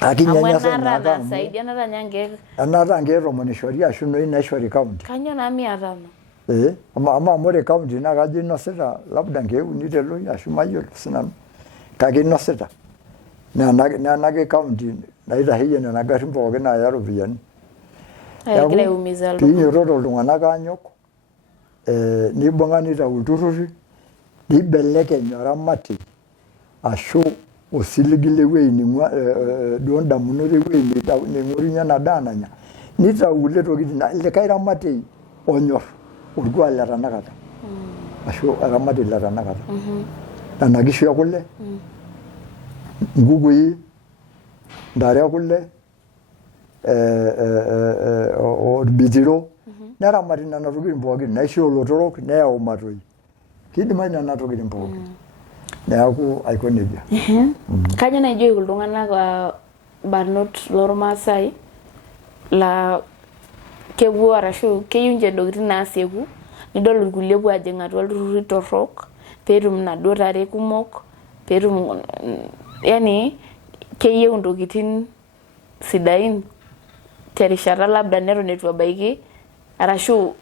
Akinyanyasa naa saidi enata nyange. Enata nkeek tomon ishori ashu noi naishori county. Kanyo naa 500. Ama ore county naa kajo inosita labda nkeek uni teloi ashu mayiolo sinanu. Kake inosita. Nena ake county naitasheyie nena garrin pookin naaya iropiyiani. Egira aiumiza iltung'anak. Piinyototo iltung'anak aanyok nibung'a nitau ilturrurri nibelekeny oramati ashu osiligi lewuei ning'ua duo ndamunot ewuei neing'orunye ena daa nanya nitau kulie tokitin likae ramatei onyorr orkuak le tanakata ashu oramati le tanakata nena kishu ekule nkukui ntare ekule orbitiro neramati nena tokitin pookin naisho olotorok neyau matoi kidimayu nena tokitin pookin neeku aiko nejia. Kanyo naijoki iltung'anak barnot lormaasai la kepuo arashu keyieu nche ntokitin naasieku nidol irkulie puo ajing atua ilturrurri torrok peetum inaduo tare kumok peetum yani keyieu ntokitin sidain terishata labda neton eitu ebaiki arashu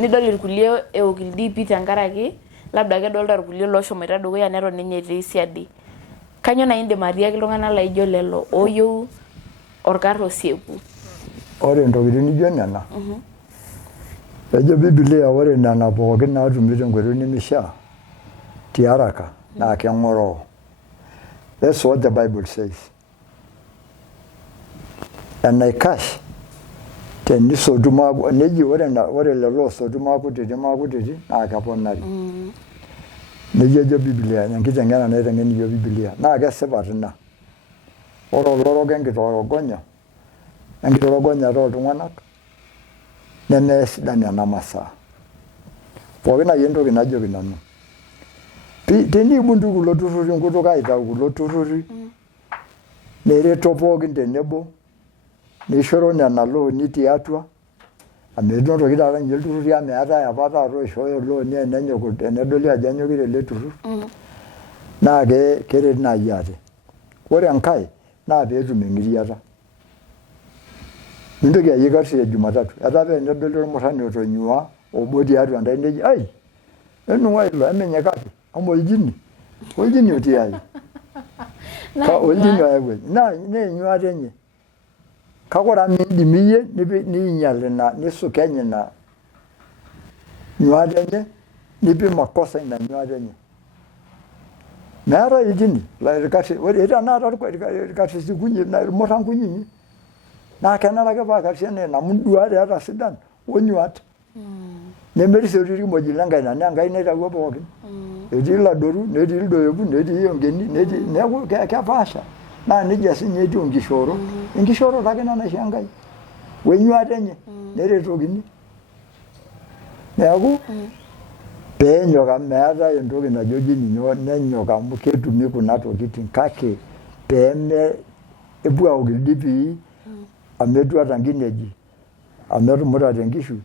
nidol irkulie eok ildiipi tenkaraki labda kedolta irkulie looshomoita dukuya neton ninye etii siadi. Kanyo naa indim atiaki iltung'anak laijo lelo ooyieu orkarr osieku? Ore ntokitin nijo nena ejo Biblia ore nena pookin naatumi tenkoitoi nemishaa tiaraka naa keng'oroo. That's what the Bible says. Enaikash tenisotu neji ore lelo osotu maakutiti naa keponari. Nejia ejo Biblia enkiteng'ena naiteng'en iyiok Biblia naa kesipa tina. Ore olorok enkitorogonyata ooltung'anak nemeesidan nena masaa. Pookin ake entoki najoki nanu. Teniibuntu kulo turrurri nkutuk aitau kulo turrurri nereto pookin tenebo neishoru nena looni tiatua amu enotoki taata ninye ilturrurri amu meetai apa taata oishooyo looni enenyok enedoli ajo enyokita ele turrur naa keret naaji ate. Ore enkae naa peetum eng'iriata. Mintoki ayie karsisi Jumatatu. Etaa apa enedoli ormurrani otonyua obo tiatua ntae neji ai enung'ai ilo emenyikaki amu oljini otii ai. Oljini oyawuaki naa enyuata enye. Kake ore amu miindim iyie niinyal ina nisukeny ina nyuata enye nipik makosa ina nyuata enye. Meetai oljini ore tenakata irkarsisi irmurran kunyinyi naa kenare ake paa karsisi amu induat eeta sidan onyuat. Nemerisio irkimojik lenkaina naa Enkai naitawuo pookin. Etii iladoru, netii ildoyopu, netii iongeni, neeku kepaasha. Naa nejia sinye etiu nkishooro. Enkishooroto ake ina naisho Enkai. Wenyuata enye neretokini. Neeku peenyok amu meetai entoki najoji ninye nenyok amu ketumi kuna tokitin kake epuo aok ildipii amu etuata nkineji amu etumutate nkishu.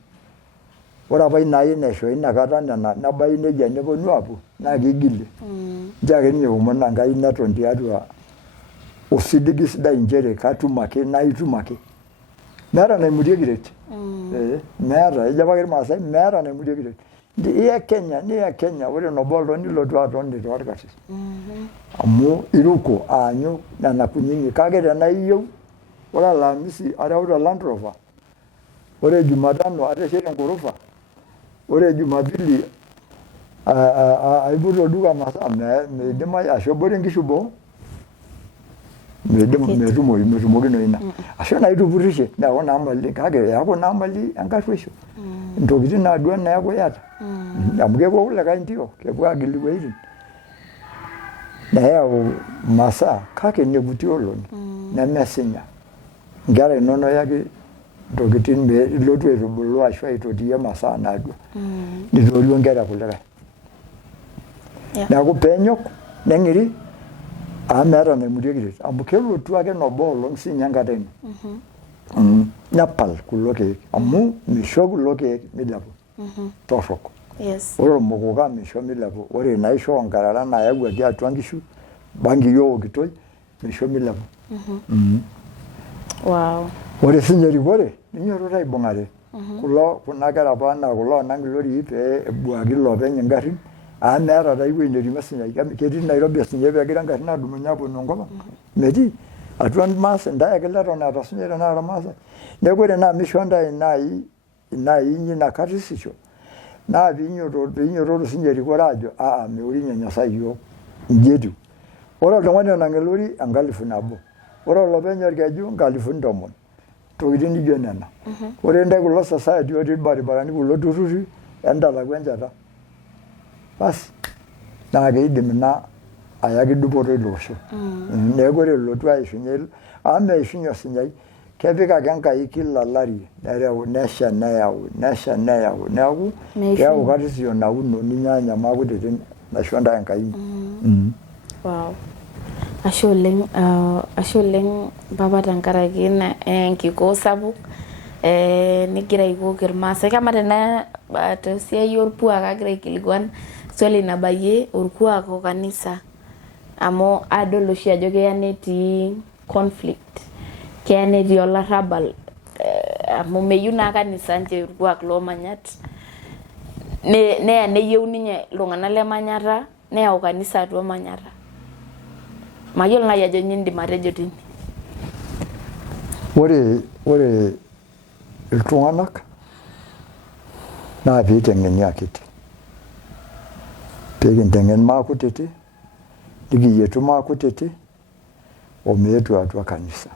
Ore apa ina ae naisho inakata nena nebayu nejia neponu aapuo naa kigilie. Nchoo ake ninye iomon Enkai neton tiatua osiligi sidai nchere katum ake naitum ake. Meeta naimutieki ret. Meeta ejo apake irmaasai meeta naimutieki ret. Iya Kenya ore nabo oltung'ani nilotu aton torkarsisi. Amu iruko aanyu nena kunyinyi kake tenaa iyieu ore Alhamisi areuta Land Rover. Ore Jumatano atesheta enkurufa. Ore Jumapili aiput olduka masaa meidimayu ashu ebore nkishu boo. Metumokinoyu ina. Ashu naa itupurrishe neeku naa mali kake eeku naa mali enkarruisho. Ntokitin naaduo neeku iyata. Amu kepuo kulikae ntio kepuo aagil iwueitin. neyau masaa kake neguti oloni nemesinya nkera inono yake ntokitin ilotu aitubulu ashu aitotie masaa naadua nitolio nkera kulikae neeku penyok neng'iri meeta naimutieki ret amu kelotu ake nobo olong sininye enkata ino nepal kulo keek amu misho kulo keek milepu torrok ore ormokoka misho milepu ore inaisho onkarara nayawuaki atua nkishu bangi yookitoi misho milepu ore sinye erikore ninyototo aibung'are kuna kera apa naa kulo onang' ilorii pee ebuaki loopeny ingarrin meeta taa ewueji netii masinyai ketii Nairobi osinyai peegira ingarrin aadumunye aaponu enkop ang' metii atua irmaasai ntae ake leton eeta osinyai tenakata irmaasai neeku ore naa misho ntae nai ina karsisisho naa piinyototo sinye erikore ajo meure Nyasaye iyiok inji etiu ore oltung'ani onang' elori 1,000 ore olopeny orkeju 10,000 ntokitin nijo nena ore ntae kulo society otii irbaribarani kulo turruri entalaku enchata basi naa keidim ina ayaki dupoto ilo osho neeku ore elotu aishunye meishunye osinyai kepik ake Enkai kila olari nereu nesha neyau neeku keyau karsisisho nauno ninyaanya maakutitik naisho ntae Enkai Ashe oleng papa tenkaraki enkikoo sapuk nigira aikok irmaasai kama tesiai orkuak agira aikilikuan swali nabayie orkuak o kanisa amu adol oshi ajo keya netii conflict keya netii olarrabal amu meyieu naa kanisa nche orkuak loomanyat neya neyieu ninye iltung'anak lemanyata neyau kanisa atua manyata mayiolo naaji ajo indim atejo tine ore iltung'anak naa piiteng'eni akiti peekinteng'en maakutiti nikiyietu maakutiti omeetu atua kanisa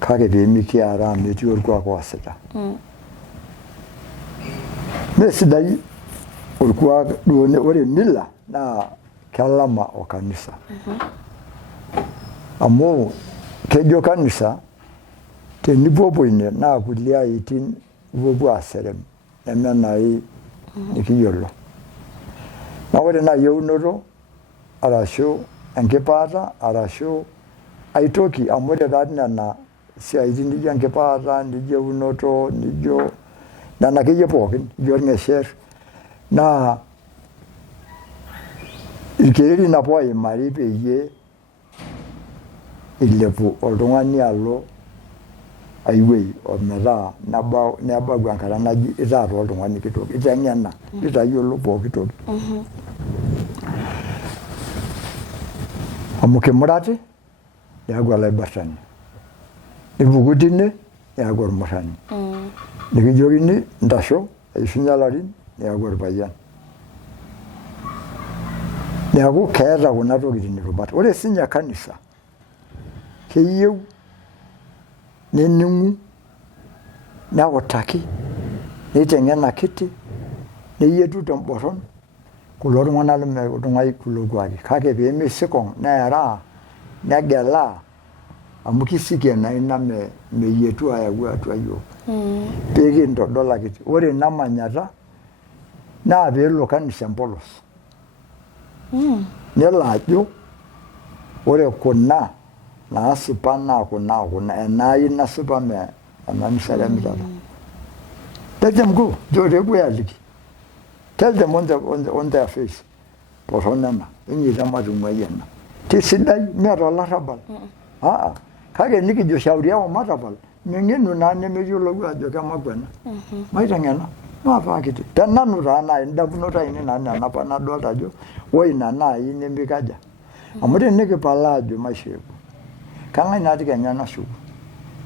kake peemikiara metii orkuak oasita meesidai orkuak duo ore mila naa kelama o kanisa amu kejo kanisa tenipuopuo ine naa kulie aitin ipuopuo aserem neme nai nikiyiolo naa ore nai eunoto arashu enkipaata arashu aitoki amu ore taa nena siaitin nijo enkipaata nijo eunoto nijo nena akeyie pookin ijo orng'esher naa irkererin apa oimari peyie ilepu oltung'ani alo ai wuei ometaa nebau enkata naji itaa taa oltung'ani kitok iteng'ena nitayiolo pooki toki amu kimurati neeku olaibartani nipuku tine neeku ormurrani nikijokini ntasho eishunye ilarin neeku orpayian neeku keeta kuna tokitin irubat ore sinye kanisa keyieu nening'u neutaki neiteng'en akiti neyietu temborron kulo tung'anak lemetung'ai kulo kuaki kake peemeisikong neeraa negelaa amu kisikie naa ina meyietu ayau atua yiok peekintodol akiti ore ina manyata naa peelo kanisa empolos nelo ajo ore kuna naasipa naa kuna enai nasipa enanisa remitata let them go peepuo aliki tell them on their face torrono ena inyiita matung'uai ena kesidai meeta olarrabal kake nikijo shauri yao matapal meng'enu naa nemeyiolou ajo kemaku ena maiteng'ena maapaa kiti tenanu taa nai indamunot ainei naa nena apa nadolta ajo woi ina nai nemikaja amu tenikipalaa ajo maisha epuo kang'ae natii Kenya nashuku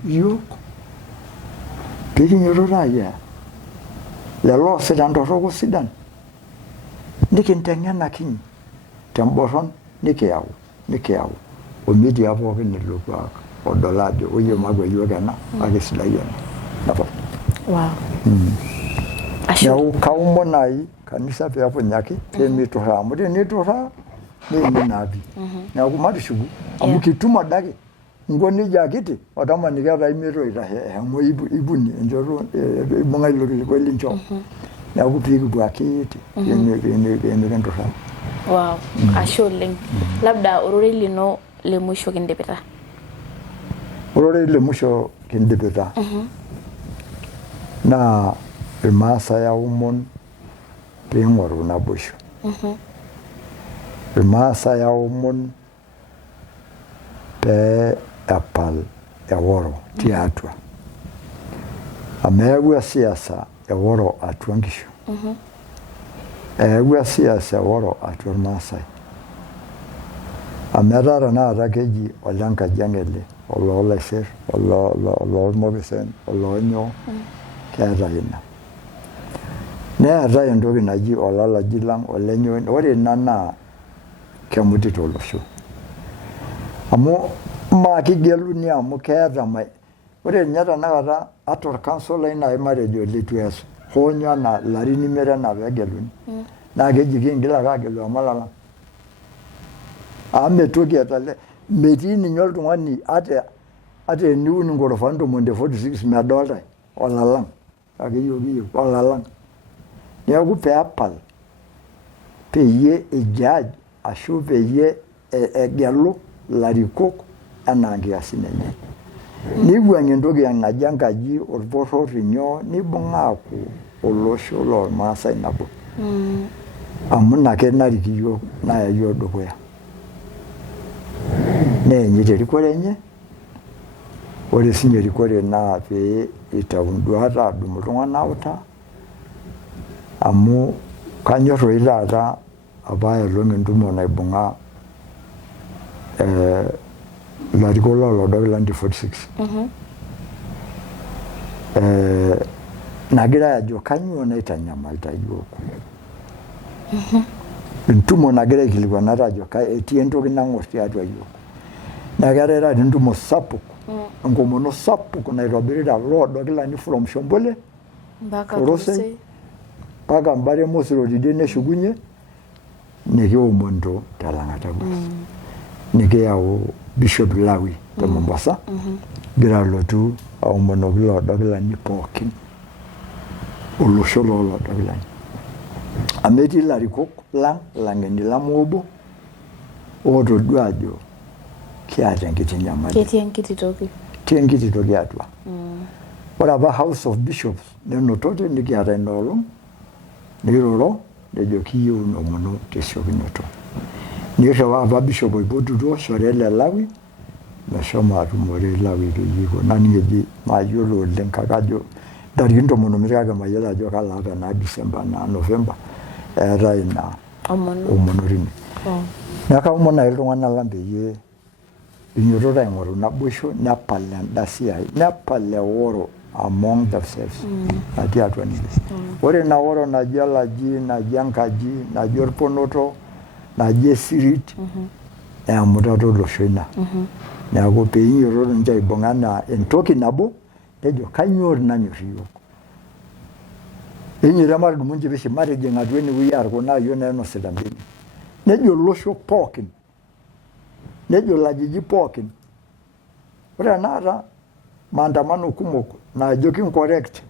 iyiok peekinyototo ayiaya lelo oosita ntorrok sidan nikinteng'ena kinyi temborron nikiyau ometia pookin ilo kuak odol ajo oyie maku yiok ena kake sidai ena napal neeku kaomon nai kanisa peepunyaki peemiturraa amu teniturraa neini naapi neeku matushuku amu kitum adake inko nejia akiti otamaniki etaa imiet oitashe eshomo ibuni enchoto ibung'a ilo kilikuai linchoo neeku piikipuo akiti peemikinturraa. Wow, ashe oleng. Labda ororei lino le mwisho kindipita. Ororei le mwisho kindipita naa irmaasai aomon piing'oru naboisho. Irmaasai aomon pee epal eworo tiatua. Amu eewua siasa eworo atua nkishu. Eewua siasa eworo atua irmaasai. Amu etaa tenakata keji Olenkajiang ele, oloolaiser, oloolmokisen, oloonyoo, keetai ina. Neetai entoki naji olalaji lang, olenyo. Ore ina naa kemutita olosho. Amu maa kigeluni amu keeta ore ninye tenakata ata orkansolai nai matejo litu eas hoo nyoo enaa ilarin imiet enaa peegeluni. Naa keji kiingil ake aagelu omalalang. Amu metoki metii ninye oltung'ani ata eniun inkorofani 46 medoltae olalang. Kake iyiok kiyieu olalang. Neeku peepal peyie ejudge ashu peyie egelu larikok enaa nkiasin enye. Niwuang'ie entoki naji enkaji orporror inyoo nibung'a aaku olosho lormaasai nabo. Amu ina ake narik iyiok naya iyiok dukuya. Neenyit erikore enye, ore sinye erikore naa pee itau induat adumu iltung'anak autaa amu kanyorr oshi taata apa elong entumo naibung'a ilarikok loolodokilani 46. Nagirai ajo kanyoo naitanyamalita iyiok. Entumo nagira aikilikuana ajo etii entoki nang'or tiatua iyiok. Naa keetai taata entumo sapuk, enkomono sapuk naitobirita loodokilani from Shombole, Torosei, mpaka Mbare Mosiro tidie neshukunye, nikiomonito te Lang'ata. Nikiyau Bishop Lawi te Mombasa, gira alotu aomonoki loodokilani pookin, olosho loolodokilani. Amu etii ilarikok lang, ilang'eni lang obo, ootodua ajo kiata enkiti nyamali. Ketii enkiti toki. Ketii enkiti toki atua. Ore apa House of Bishops nenotote nikiata ina olong, niroro nejo kiyieu inomono tesiokinoto. Nirriwaa apa Bishop oipotutuo Shorele Lawi meshomo atumore Lawi peyie iko. Naning eji mayiolo oleng kake ajo ntarikini 15 kake mayiolo ajo kalo apa naa December naa November eetai ina omono tine. Neeku kaomon nai iltung'anak lang peyie inyototo aing'oru naboisho nepal enda siai, nepal eworo among themselves natii atua ninche. Ore ina woro naji olaji, naji enkaji, naji orponoto, naji esirit, eamutata olosho ina. Neeku peinyototo ninche aibung'a enaa entoki nabo, nejo kanyoo nanyorr iyiok. Enyito matudumu nchipishi matijing' atua enewueji aar kuna ayiok nainosita mbenia. Nejo olosho pookin, nejo ilajiji pookin. Ore tenakata maandamano kumok naajo kincorrect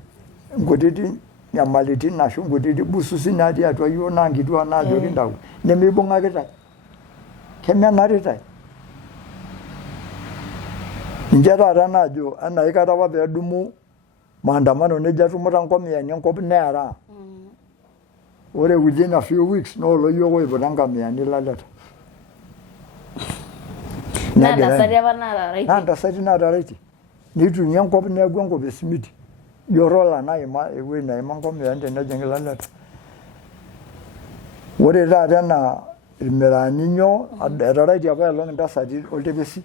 nkutiti nyamalitin ashu nkutiti bususi natii atua iyiok naa nkituak naajo kintau nemeibung'akitae, kemenaritae. Ninche taata naajo enaa aikata apa peedumu maandamano nejo etumuta nkomiani enkop neeraa. Ore within a few weeks noolo iyiok oiputa nkamiani laleta. Naa ntasati apa nataraitie. Naa ntasati nataraitie. Nitunyie enkop neeku enkop esimiti. Jorola naima ewueji naima nkomiani tenejing ilaleta. Ore taata enaa irmiraani nyoo etaraitie apa elong intasati oltepesi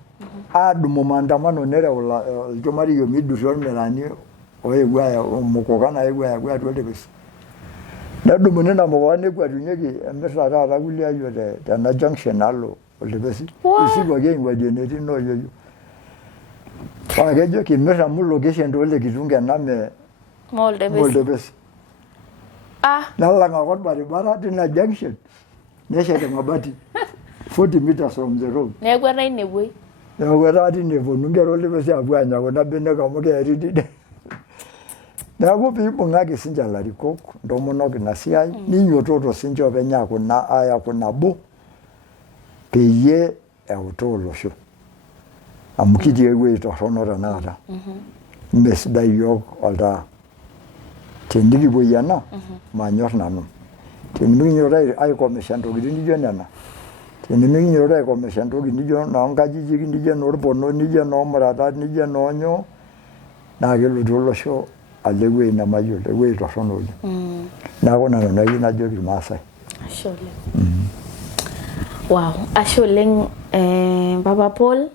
aadumu maandamano nereu ilchumari omidurrie ormiraani oewuo ayau mukoka naewuo ayau atua oltepesi. Nedumuni ina mukoka nekwatunyeki emirta taata kulie ayiok tena junction nalo oltepesi. Isipuaki aing'uaji enetii nooyioyo. Paa kejo kimirr amu location toole Kitunga ena Moldepesi. Nelang ake orbaribara tina junction neshet emabati. 40 meters from the road. Neeku etaa inewuei. Neeku etaa tineponu nkera olipesi apuo anya kuna benek amu keeri tidie. Neeku piibung'aki sinche ilarikok ntomonok ina siai ninyototo sinche openy aaku nabo peyie eutaa olosho. Amu kitii ewuei torrono tenakata. Mee sidai yiok oltaa. Tenikipoi ena manyorr nanu. Tenimikinyototo aikomesha ntokitin nijo nena. Tenimikinyototo aikomesha ntoki nijo noonkajijik, nijo noorpono, nijo noomuratat, nijo noonyoo naa kelotu olosho alo ewuei nemayiolo, ewuei torrono oleng. Neeku nanu nayieu najoki irmaasai. Ashe oleng. Wow, ashe oleng Papa Paul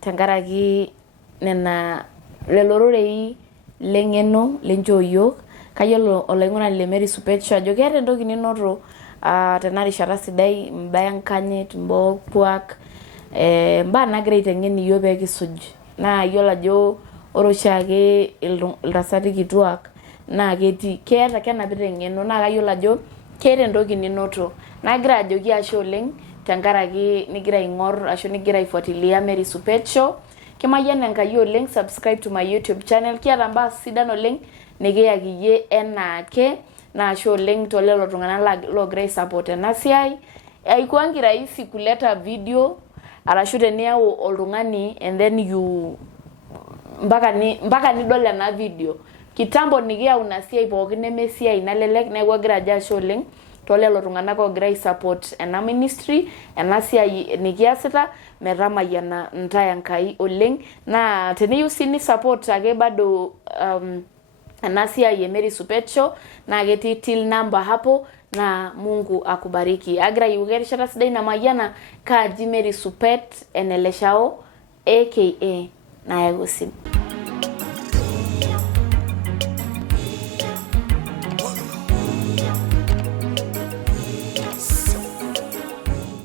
tenkaraki lelo rorei leng'eno lenchoo yiok. Kayiolo olaing'urani le Mary Supet Show ajo keeta entoki ninoto tena rishata sidai, imbaa enkanyit, imbaa orkuak, imbaa naagira aiteng'en iyiok pee kisuj. Naa yiolo ajo ore oshiake iltasati kituak naa keeta kenapita eng'eno naa kayiolo ajo keeta entoki ninoto. Nagira ajoki ashe oleng tenkaraki nigira aing'orr ashu nigira aifuatilia Mary Supet Show. Kimayian Enkai oleng, subscribe to my YouTube channel. Kiata mbaa sidan oleng nikiyaki iyie enaake. Na ashe oleng tolelo tung'anak loogira aisupport ena siai. Haikuangi rahisi kuleta video arashu teniyau oltung'ani and then you mpaka nidol ena video. Kitambo nikiyau ina siai pookin nemesiai nalelek, neeku agira ajo ashe oleng tolelo tung'anak oogira aisupport ena ministry, ena siai nikiasita metamayiana ntae Enkai oleng. Naa teniyieu sii ni support ake bado ena siai e Mary Supet Show naa ketii till number hapo na Mungu akubariki. Agira ayieu erishata sidai namayiana kaaji Mary Supet eneleshao aka Nayagusii.